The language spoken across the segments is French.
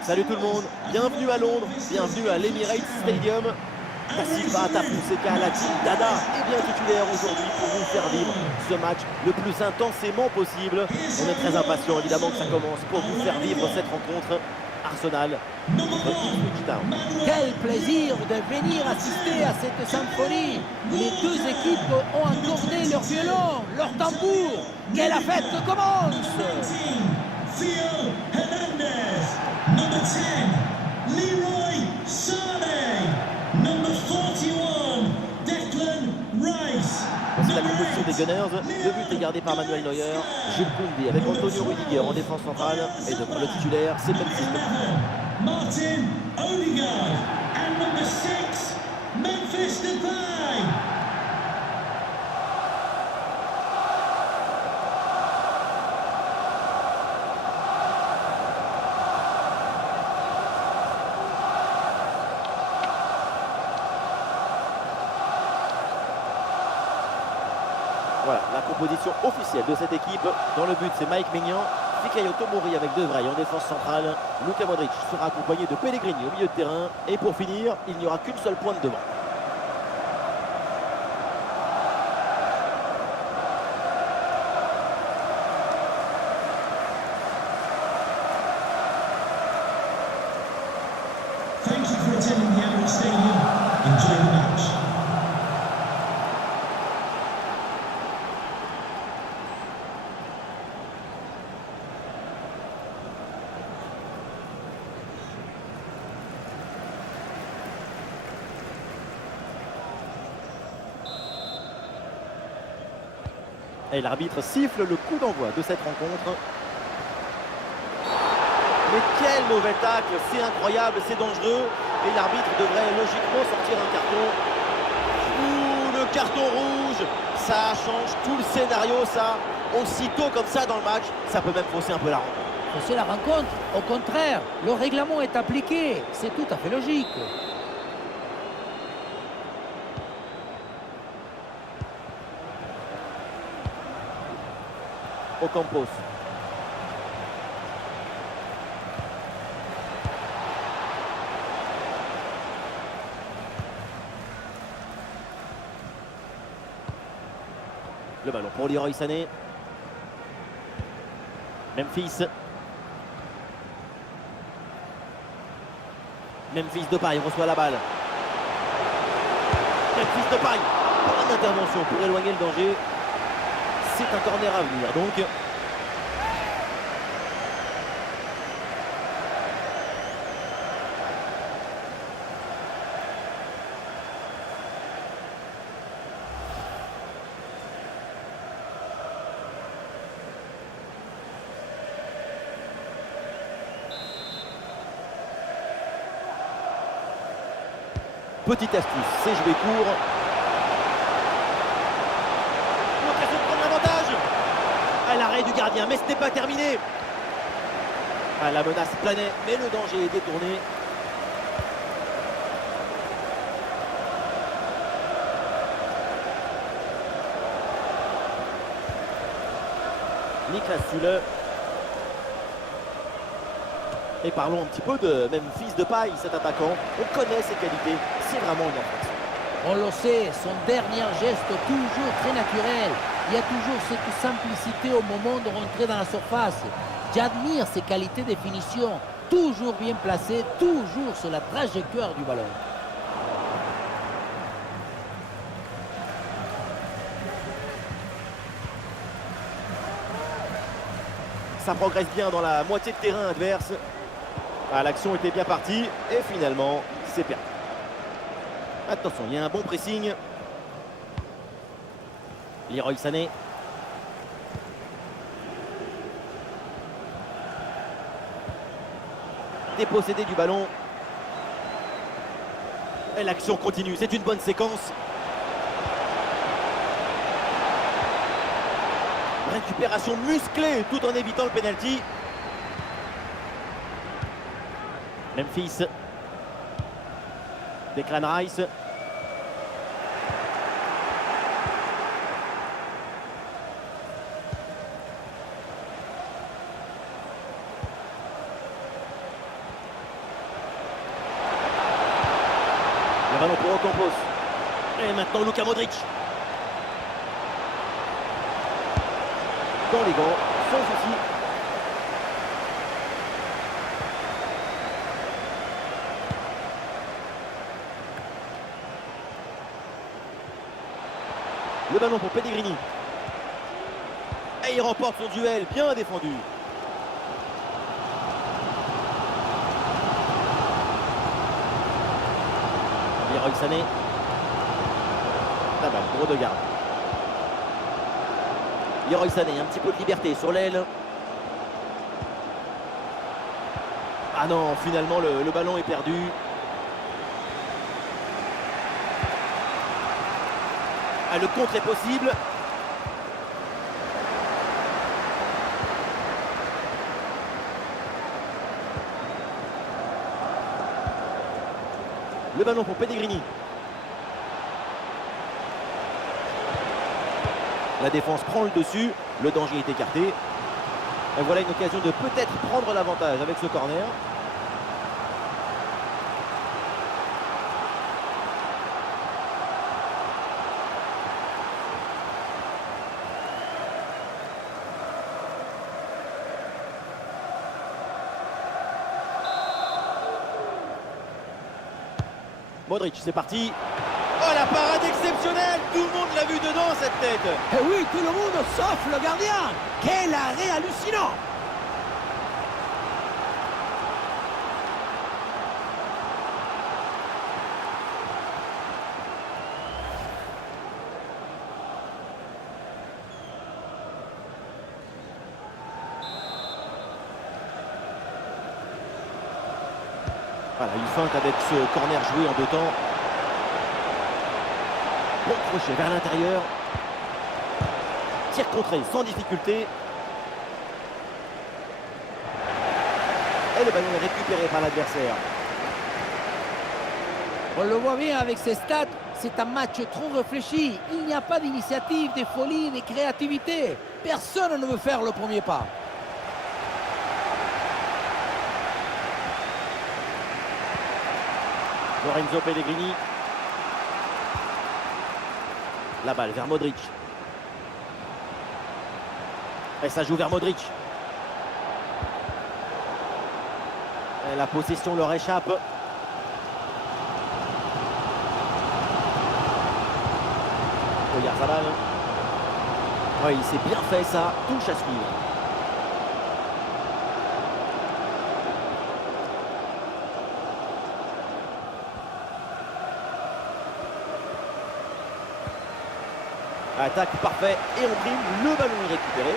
Salut tout le monde, bienvenue à Londres, bienvenue à l'Emirates Stadium. Da Silva, Fonseca, Latin, Dada est bien titulaire aujourd'hui pour vous faire vivre ce match le plus intensément possible. On est très impatient évidemment que ça commence pour vous faire vivre cette rencontre. Arsenal contre Ipswich Town. Quel plaisir de venir assister à cette symphonie. Les deux équipes ont accordé leur violon, leur tambour. Que la fête commence. Theo Hernandez, number 10, Leroy Sané, number 41, Declan Rice. Voici la composition des Gunners. Le but est gardé par Manuel Neuer. Jules Koundé avec Antonio Rudiger en défense centrale. Et devant le titulaire, c'est Memphis Depay. Martin Odegaard and number 6, Memphis Depay. Voilà, la composition officielle de cette équipe. Dans le but, c'est Mike Maignan, Fikayo Tomori avec De Vrij en défense centrale. Luka Modric sera accompagné de Pellegrini au milieu de terrain. Et pour finir, il n'y aura qu'une seule pointe devant. Thank you for attending the Emirates Stadium. Enjoy the match. Et l'arbitre siffle le coup d'envoi de cette rencontre. Mais quel mauvais tacle, c'est incroyable, c'est dangereux. Et l'arbitre devrait logiquement sortir un carton. Ouh, le carton rouge, ça change tout le scénario, ça. Aussitôt comme ça dans le match, ça peut même fausser un peu la rencontre. C'est la rencontre. Au contraire, le règlement est appliqué. C'est tout à fait logique. Ocampos. Le ballon pour Leroy Sané. Memphis. Memphis Depay reçoit la balle. Memphis Depay. Bonne intervention pour éloigner le danger. C'est un corner à venir donc. Petite astuce, c'est jouer court. L'occasion de prendre l'avantage. À l'arrêt du gardien, mais ce n'est pas terminé. Ah, la menace planait, mais le danger est détourné. Niklas Süle. Et parlons un petit peu de Memphis Depay, cet attaquant. On connaît ses qualités, c'est vraiment une offense. On le sait, son dernier geste toujours très naturel. Il y a toujours cette simplicité au moment de rentrer dans la surface. J'admire ses qualités de finition. Toujours bien placé, toujours sur la trajectoire du ballon. Ça progresse bien dans la moitié de terrain adverse. Ah, l'action était bien partie et finalement, c'est perdu. Attention, il y a un bon pressing. Leroy Sané. Dépossédé du ballon. Et l'action continue, c'est une bonne séquence. Récupération musclée tout en évitant le penalty. Memphis. Declan Rice. ballon pour Ocampos. Et maintenant Luka Modric. Dans les gants, sans souci. Le ballon pour Pellegrini. Et il remporte son duel, bien défendu. Leroy Sané. La balle pour Odegaard. Leroy Sané, un petit peu de liberté sur l'aile. Ah non, finalement le ballon est perdu. Ah, le contre est possible. Le ballon pour Pellegrini. La défense prend le dessus. Le danger est écarté. Et voilà une occasion de peut-être prendre l'avantage avec ce corner. Modric, c'est parti. Oh, la parade exceptionnelle. Tout le monde l'a vu dedans, cette tête. Et oui, tout le monde sauf le gardien. Quel arrêt hallucinant! Voilà, une feinte avec ce corner joué en 2 temps. Bon crochet vers l'intérieur. Tir contré sans difficulté. Et le ballon est récupéré par l'adversaire. On le voit bien avec ses stats, c'est un match trop réfléchi. Il n'y a pas d'initiative, de folie, de créativité. Personne ne veut faire le premier pas. Lorenzo Pellegrini. La balle vers Modric. Et ça joue vers Modric. Et la possession leur échappe. Oyarzabal. Oui, il s'est bien fait ça. Touche à suivre. Attaque parfait et on prime, le ballon est récupéré.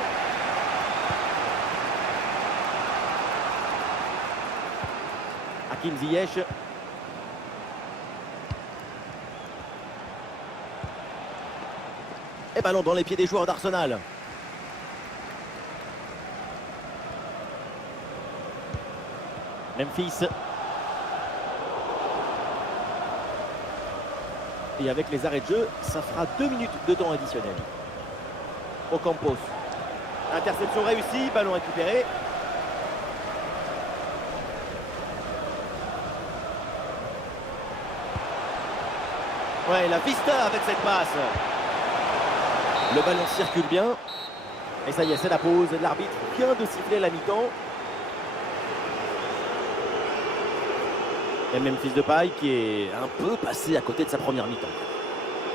Hakim Ziyech. Et ballon dans les pieds des joueurs d'Arsenal. Memphis. Et avec les arrêts de jeu, ça fera 2 minutes de temps additionnel. Ocampos. Interception réussie, ballon récupéré. Ouais, la vista avec cette passe. Le ballon circule bien. Et ça y est, c'est la pause. L'arbitre vient de siffler la mi-temps. Et Memphis Depay qui est un peu passé à côté de sa première mi-temps.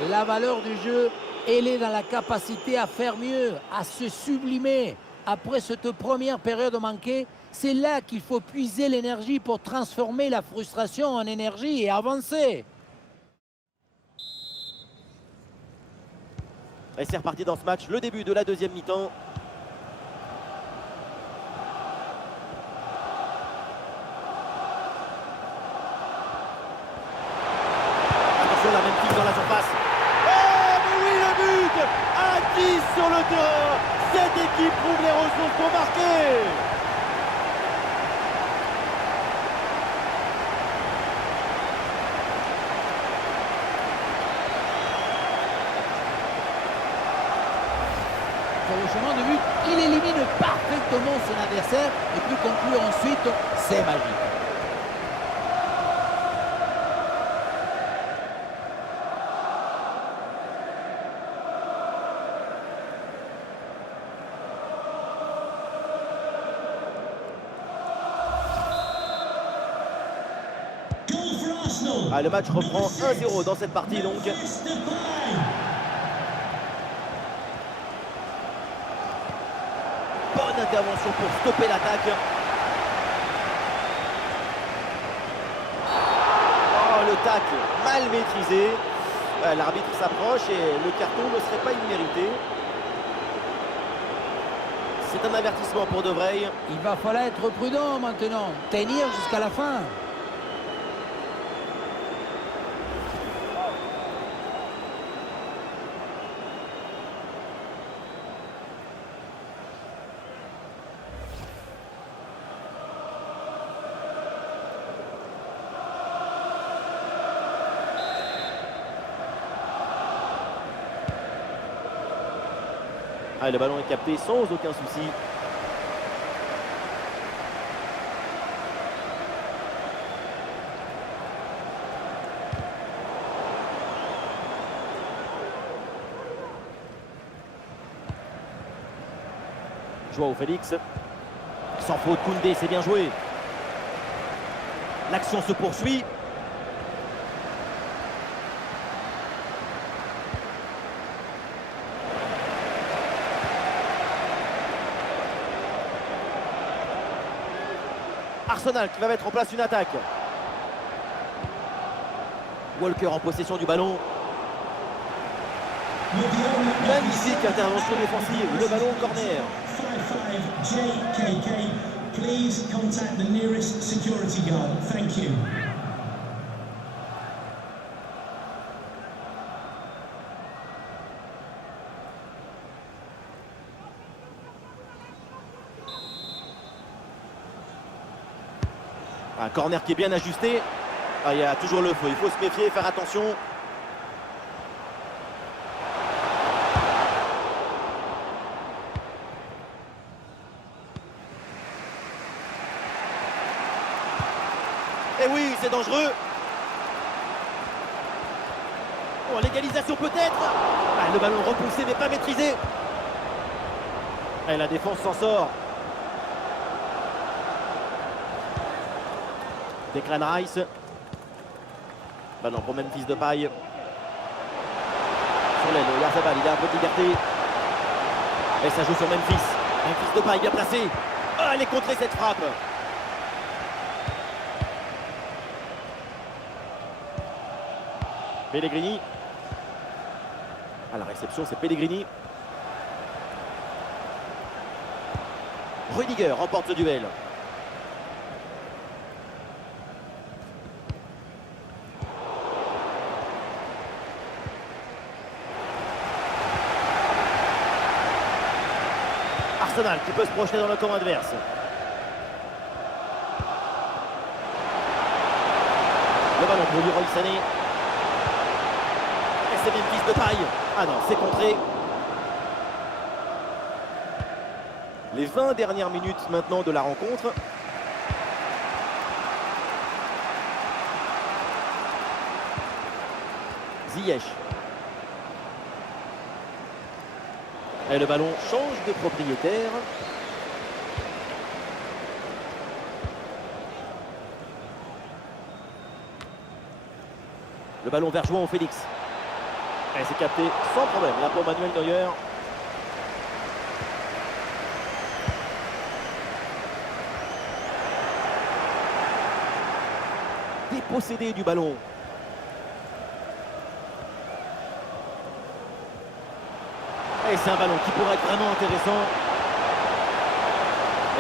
La valeur du jeu, elle est dans la capacité à faire mieux, à se sublimer. Après cette première période manquée, c'est là qu'il faut puiser l'énergie pour transformer la frustration en énergie et avancer. Et c'est reparti dans ce match, le début de la deuxième mi-temps. Attention, la Memphis dans la surface. Oh, mais oui, le but à 10 sur le terrain. Cette équipe trouve les ressources pour marquer. Sur le chemin de but, il élimine parfaitement son adversaire et peut conclure ensuite, c'est magique. Arsenal. Ah, le match reprend 1-0 dans cette partie donc. First to play. Bonne intervention pour stopper l'attaque. Oh, le tacle mal maîtrisé. L'arbitre s'approche et le carton ne serait pas immérité. C'est un avertissement pour De Vrij. Il va falloir être prudent maintenant, tenir jusqu'à la fin. Ah, le ballon est capté sans aucun souci. Joao Félix. Sans faute, Koundé, c'est bien joué. L'action se poursuit. Arsenal qui va mettre en place une attaque. Walker en possession du ballon. Magnifique intervention défensive. Le ballon au corner. 5-5 JKK. Please contact the nearest security guard. Thank you. Un corner qui est bien ajusté. Ah, il y a toujours le feu. Il faut se méfier, faire attention. Et oui, c'est dangereux. Oh, l'égalisation peut-être. Ah, le ballon repoussé mais pas maîtrisé. Et la défense s'en sort. Declan Rice. Ballon pour Memphis Depay. Sur l'aile, Oyarzabal, il a un peu de liberté. Et ça joue sur Memphis. Memphis Depay bien placé. Ah, elle est contrée cette frappe. Pellegrini. À la réception, c'est Pellegrini. Rudiger remporte ce duel. Arsenal qui peut se projeter dans le camp adverse. Le ballon pour Leroy Sané. Et c'est Memphis Depay. Ah non, c'est contré. Les 20 dernières minutes maintenant de la rencontre. Ziyech. Et le ballon change de propriétaire. Le ballon vers Joao Félix. Et c'est capté sans problème là pour Manuel Neuer. Dépossédé du ballon. Et c'est un ballon qui pourrait être vraiment intéressant.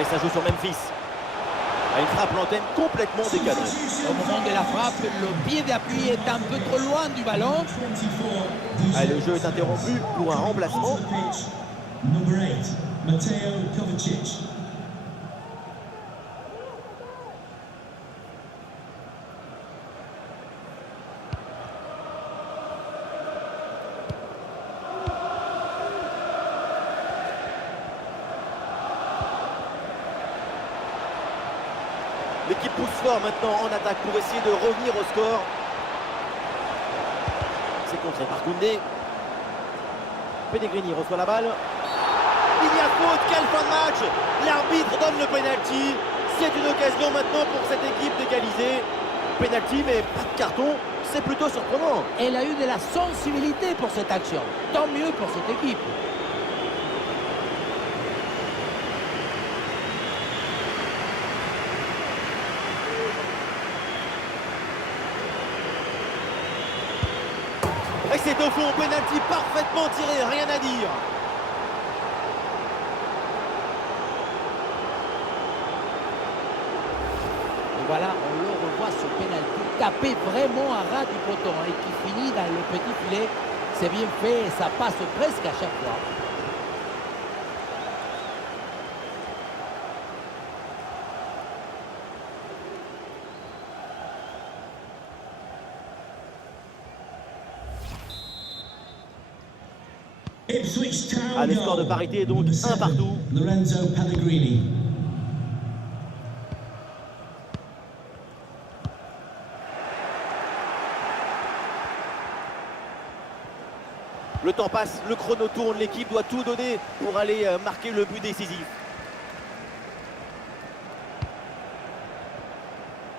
Et ça joue sur Memphis. Une frappe l'antenne complètement décadrée. Au moment de la frappe, le pied d'appui est un peu trop loin du ballon. Allez, le jeu est interrompu pour un remplacement. Number 8, Mateo Kovacic. L'équipe pousse fort maintenant en attaque pour essayer de revenir au score. C'est contré par Koundé. Pellegrini reçoit la balle. Il y a faute, quelle fin de match! L'arbitre donne le penalty. C'est une occasion maintenant pour cette équipe d'égaliser. penalty, mais pas de carton. C'est plutôt surprenant. Elle a eu de la sensibilité pour cette action. Tant mieux pour cette équipe. Et c'est au fond, penalty parfaitement tiré, rien à dire. Et voilà, on le revoit ce penalty tapé vraiment à ras du poteau et qui finit dans le petit filet. C'est bien fait et ça passe presque à chaque fois. Ipswich Town Ah, le score de parité est donc Number 1 7, partout. Lorenzo Pellegrini. Le temps passe, le chrono tourne, l'équipe doit tout donner pour aller marquer le but décisif.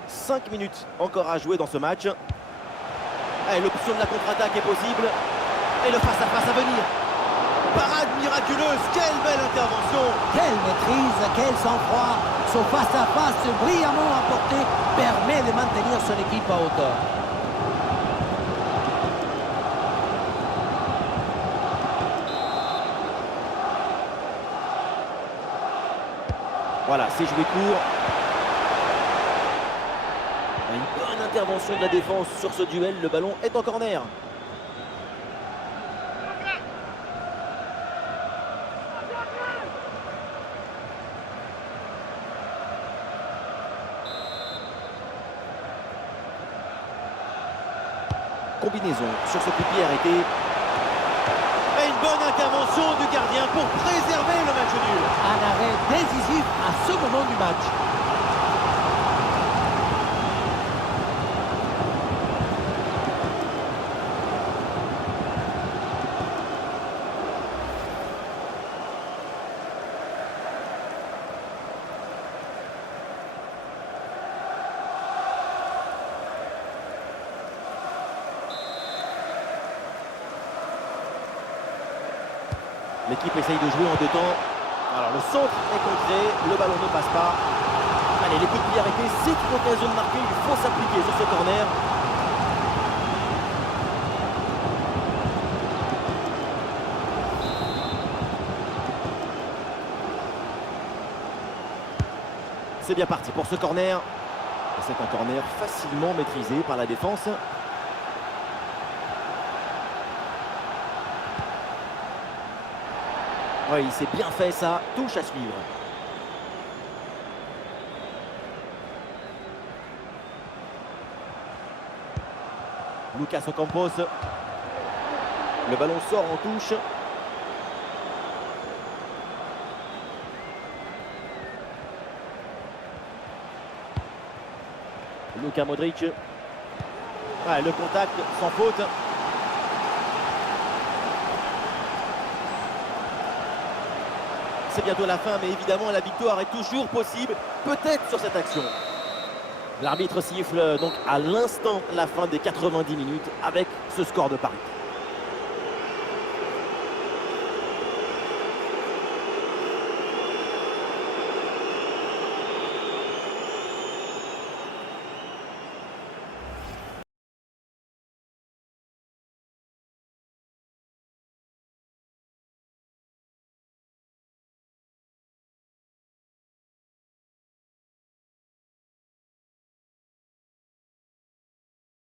5 minutes encore à jouer dans ce match. Allez, l'option de la contre-attaque est possible. Et le face-à-face à venir. Parade miraculeuse, quelle belle intervention. Quelle maîtrise, quel sang-froid. Son face-à-face brillamment apporté permet de maintenir son équipe à hauteur. Voilà, c'est joué court. Une bonne intervention de la défense sur ce duel. Le ballon est en corner. Combinaison sur ce coup de pied arrêté. Et une bonne intervention du gardien pour préserver le match nul. Un arrêt décisif à ce moment du match. L'équipe essaye de jouer en deux temps. Alors le centre est contré, le ballon ne passe pas. Allez, les coups de pied arrêtés, c'est une occasion de marquer, il faut s'appliquer sur ce corner. C'est bien parti pour ce corner. Et c'est un corner facilement maîtrisé par la défense. Oui, c'est bien fait ça, touche à suivre. Lucas Ocampos. Le ballon sort en touche. Luka Modric. Ah, le contact sans faute. C'est bientôt la fin, mais évidemment la victoire est toujours possible, peut-être sur cette action. L'arbitre siffle donc à l'instant la fin des 90 minutes avec ce score de Paris.